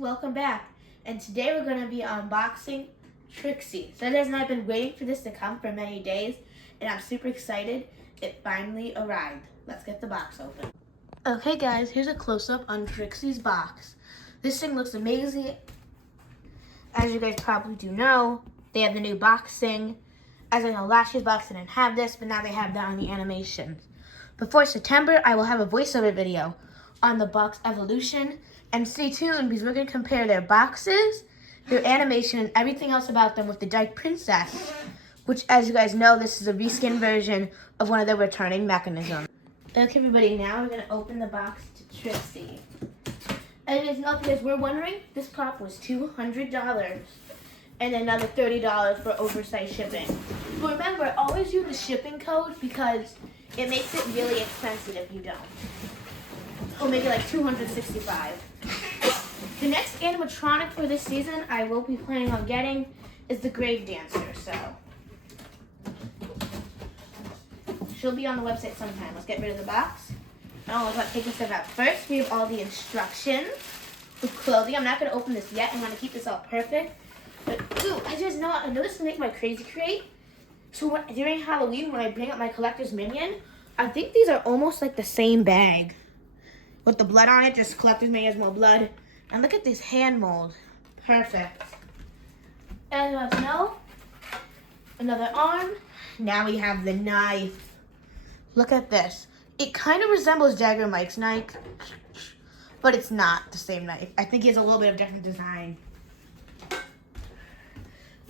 welcome back. And today we're going to be unboxing TRIXE. So guys, and I've been waiting for this to come for many days, and I'm super excited. It finally arrived. Let's get the box open. Okay guys, here's a close-up on TRIXE's box. This thing looks amazing. As you guys probably do know, they have the new boxing. As I know, last year's box didn't have this, but now they have that on the animations. Before September, I will have a voiceover video on the box evolution. And stay tuned because we're going to compare their boxes, their animation, and everything else about them with the Dark Princess, which, as you guys know, this is a reskin version of one of their returning mechanisms. Okay, everybody, now we're going to open the box to TRIXE. And as you know, because we're wondering, this prop was $200 and another $30 for oversized shipping. But remember, always use the shipping code because it makes it really expensive if you don't. We'll make it like $265. The next animatronic for this season I will be planning on getting is the Grave Dancer, so she'll be on the website sometime. Let's get rid of the box. I don't know if take this stuff out. First, we have all the instructions with clothing. I'm not going to open this yet. I'm going to keep this all perfect. But, ooh, as you guys know, I know this to make my crazy crate. So during Halloween, when I bring up my collector's minion, I think these are almost like the same bag. With the blood on it, just collector's minion has more blood. And look at this hand mold. Perfect. As you guys know, another arm. Now we have the knife. Look at this. It kind of resembles Jagger Mike's knife, but it's not the same knife. I think he has a little bit of different design.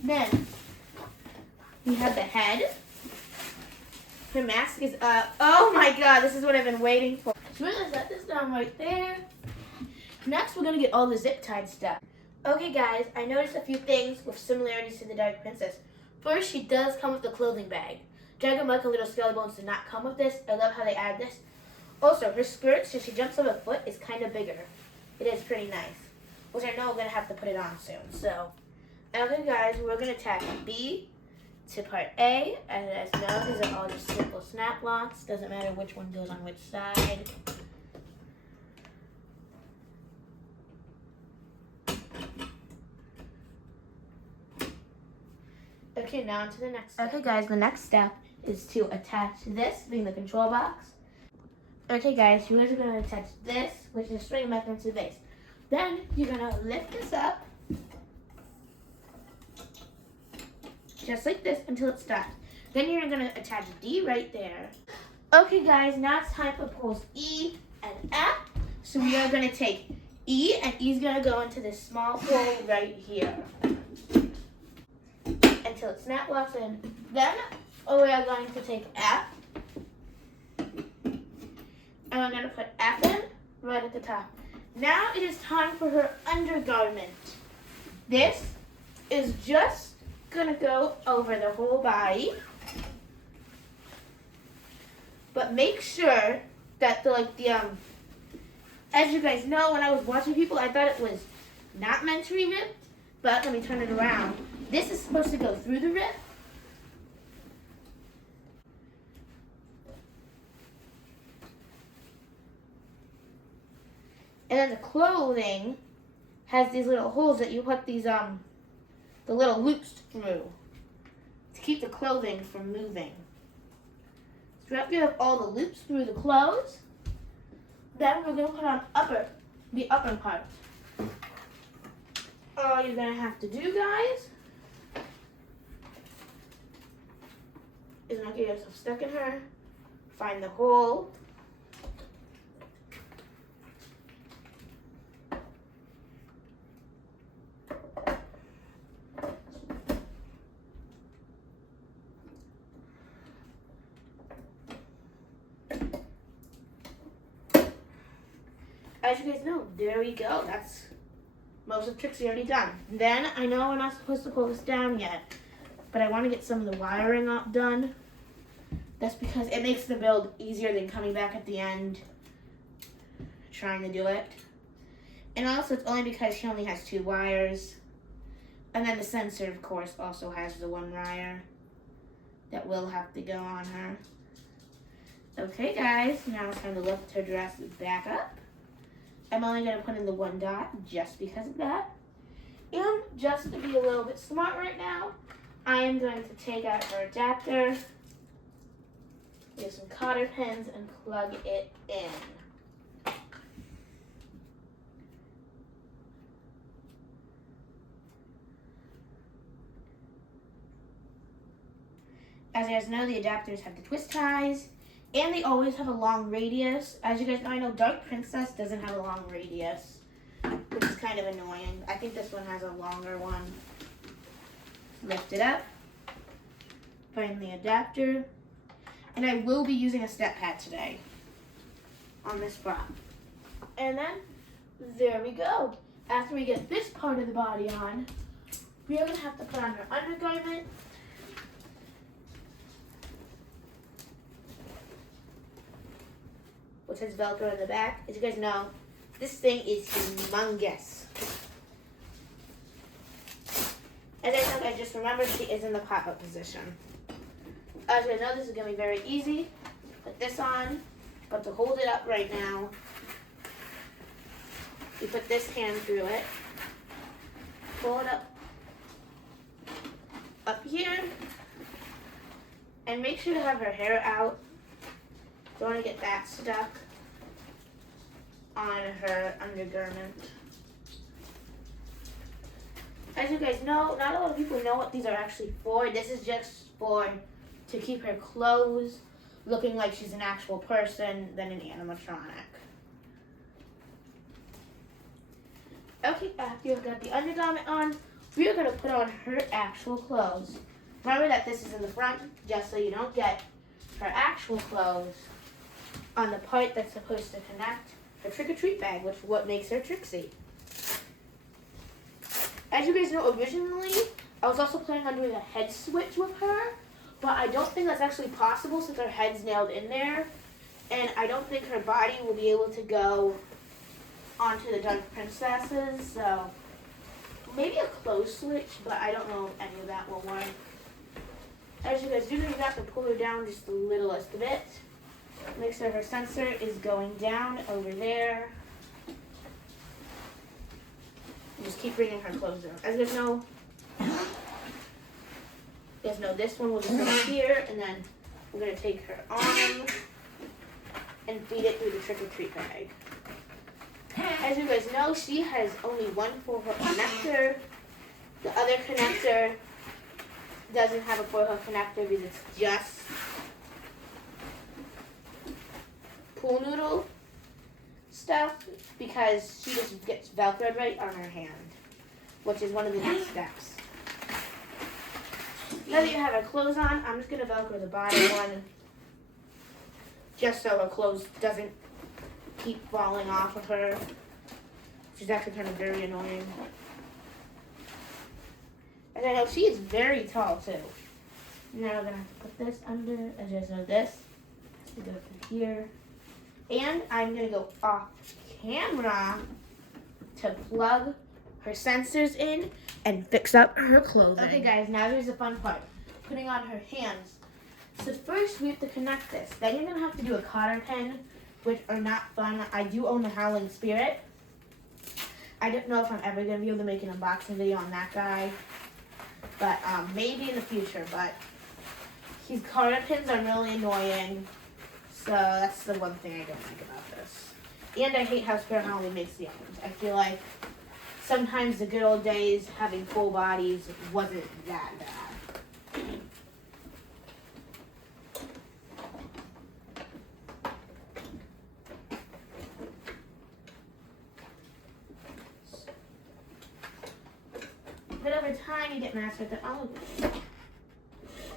Then, we have the head. Her mask is up. Oh my god, this is what I've been waiting for. So we're gonna set this down right there. Next, we're gonna get all the zip tied stuff. Okay guys, I noticed a few things with similarities to the Dark Princess. First, she does come with the clothing bag. Jagger Mike and Little Skelly Bones did not come with this. I love how they add this. Also, her skirt, so she jumps on a foot, is kind of bigger. It is pretty nice. Which I know I'm gonna have to put it on soon. So, okay guys, we're gonna attach B to part A, and as you know, these are all just simple snap locks. Doesn't matter which one goes on which side. Okay, now to the next step. Okay guys, the next step is to attach this, being the control box. Okay guys, you guys are going to attach this, which is a string mechanism to the base. Then, you're going to lift this up, just like this, until it stops. Then you're going to attach D right there. Okay guys, now it's time for poles E and F. So we are going to take E, and E is going to go into this small hole right here until it snap locks in. Then we are going to take F, and we're going to put F in right at the top. Now it is time for her undergarment. This is just going to go over the whole body. But make sure that as you guys know, when I was watching people, I thought it was not meant to be ripped. But let me turn it around. This is supposed to go through the rip. And then the clothing has these little holes that you put these the little loops through to keep the clothing from moving. So after you have all the loops through the clothes, then we're gonna put on the upper part. All you're gonna have to do, guys, is not get yourself stuck in her. Find the hole. As you guys know, there we go. That's most of TRIXE already done. Then, I know we're not supposed to pull this down yet, but I want to get some of the wiring up done. That's because it makes the build easier than coming back at the end trying to do it. And also, it's only because she only has 2 wires. And then the sensor, of course, also has the 1 wire that will have to go on her. Okay, guys, now it's time to lift her dress back up. I'm only going to put in the 1 dot just because of that. And just to be a little bit smart right now, I am going to take out her adapter, use some cotter pins, and plug it in. As you guys know, the adapters have the twist ties, and they always have a long radius. As you guys know, I know Dark Princess doesn't have a long radius, which is kind of annoying. I think this one has a longer one. Lift it up, find the adapter, and I will be using a step pad today on this bra. And then, there we go. After we get this part of the body on, we are going to have to put on her undergarment, which has Velcro in the back. As you guys know, this thing is humongous. As I said, I just remembered she is in the pop-up position. As you know, this is going to be very easy. Put this on, but to hold it up right now, you put this hand through it, pull it up here, and make sure to have her hair out. Don't want to get that stuck on her undergarment. As you guys know, not a lot of people know what these are actually for. This is just to keep her clothes looking like she's an actual person than an animatronic. Okay, after you've got the undergarment on, we are going to put on her actual clothes. Remember that this is in the front, just so you don't get her actual clothes on the part that's supposed to connect her trick-or-treat bag, which is what makes her Trixie. As you guys know, originally, I was also planning on doing a head switch with her, but I don't think that's actually possible since her head's nailed in there, and I don't think her body will be able to go onto the Dark Princesses, so maybe a clothes switch, but I don't know if any of that will work. As you guys do, you have to pull her down just the littlest bit. Make sure her sensor is going down over there. And just keep bringing her clothes down. As you guys know, this one will just go here, and then we're going to take her arm and feed it through the trick-or-treat bag. As you guys know, she has only one 4-hook connector. The other connector doesn't have a 4-hook connector because it's just pool noodle stuff, because she just gets Velcroed right on her hand, which is one of the next steps. Now that you have her clothes on, I'm just going to Velcro the bottom one, just so her clothes doesn't keep falling off of her, which is actually kind of very annoying. And I know she is very tall too. Now we're going to have to put this under, as you guys know, this. We go through here. And I'm going to go off camera to plug her sensors in and fix up her clothing. Okay guys, now here's the fun part. Putting on her hands. So first we have to connect this. Then you're going to have to do a cotter pin, which are not fun. I do own the Howling Spirit. I don't know if I'm ever going to be able to make an unboxing video on that guy. But maybe in the future. But his cotter pins are really annoying. So that's the one thing I don't like about this. And I hate how Spirit Howling makes the arms. I feel like sometimes the good old days having full bodies wasn't that bad. But over time, you get mastered at the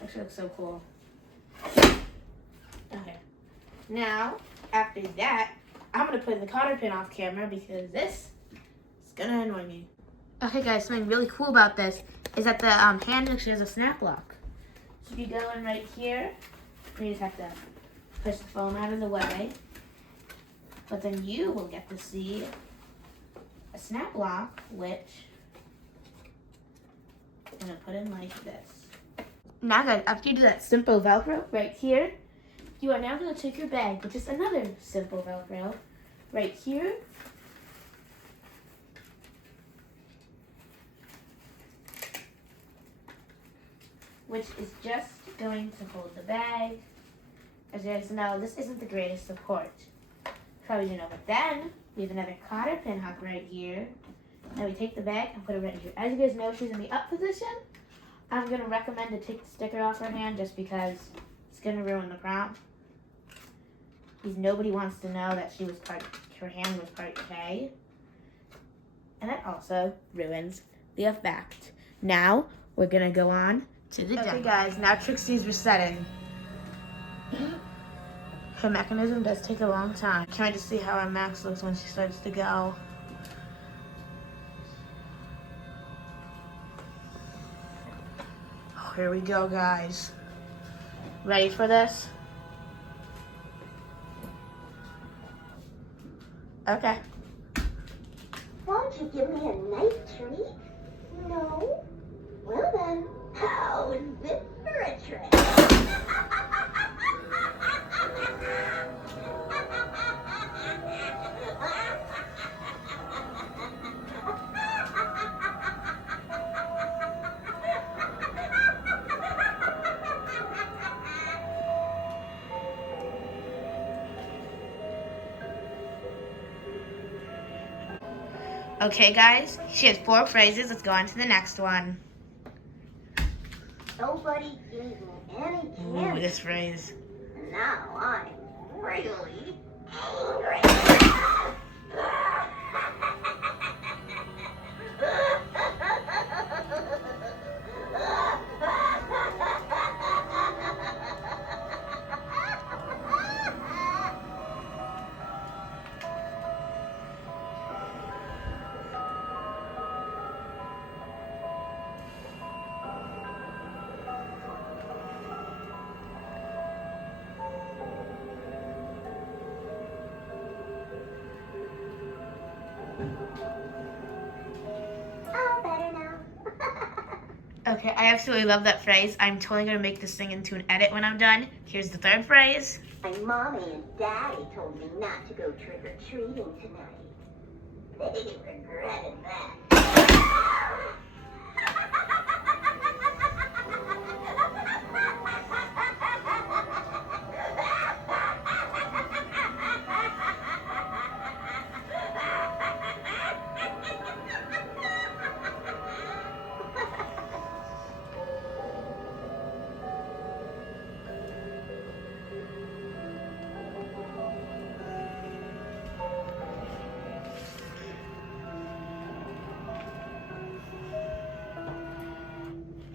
actually looks so cool. Okay. Now, after that, I'm going to put the cotter pin off camera because this is going to annoy me. Okay guys, something really cool about this is that the hand actually has a snap lock. So if you go in right here, you just have to push the foam out of the way. But then you will get to see a snap lock, which I'm going to put in like this. Now guys, after you do that simple Velcro right here, you are now going to take your bag, which is another simple Velcro, right here, which is just going to hold the bag. As you guys know, this isn't the greatest support. Probably didn't know. But then we have another cotter pin hook right here. Now we take the bag and put it right here. As you guys know, she's in the up position. I'm going to recommend to take the sticker off her hand just because it's going to ruin the prompt. Because nobody wants to know that her hand was part K. And that also ruins the effect. Now we're going to go on to the demo. Okay guys, now Trixie's resetting. Her mechanism does take a long time. Can't wait to see how our max looks when she starts to go. Oh, here we go, guys. Ready for this? Okay. Won't you give me a nice treat? No? Well then, how is this for a trick? Okay, guys, she has 4 phrases. Let's go on to the next one. Nobody gave me any candy. Ooh, this phrase. Now I'm really angry. Oh, better now. Okay, I absolutely love that phrase. I'm totally going to make this thing into an edit when I'm done. Here's the 3rd phrase. My mommy and daddy told me not to go trick-or-treating tonight. They regretted that.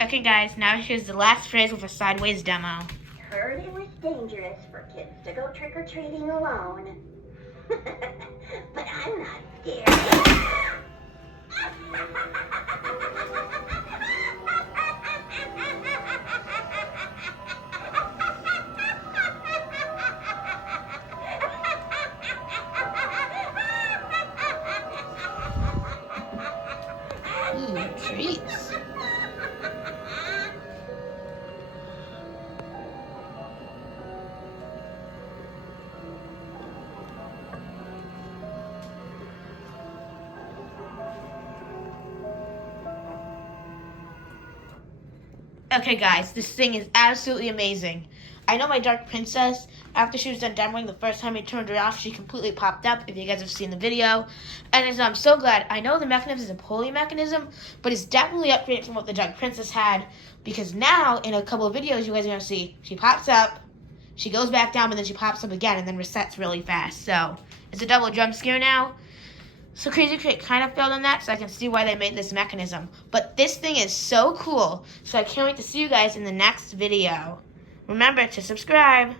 Okay, guys, now here's the last phrase with a sideways demo. Heard it was dangerous for kids to go trick-or-treating alone. But I'm not scared. Treats. Okay guys, this thing is absolutely amazing. I know my Dark Princess, after she was done demoing the first time we turned her off, she completely popped up, if you guys have seen the video. And I'm so glad. I know the mechanism is a pulley mechanism, but it's definitely upgraded from what the Dark Princess had, because now, in a couple of videos you guys are going to see, she pops up, she goes back down, but then she pops up again, and then resets really fast. So, it's a double jump scare now. So Crazy Crate kind of failed on that, so I can see why they made this mechanism. But this thing is so cool, so I can't wait to see you guys in the next video. Remember to subscribe.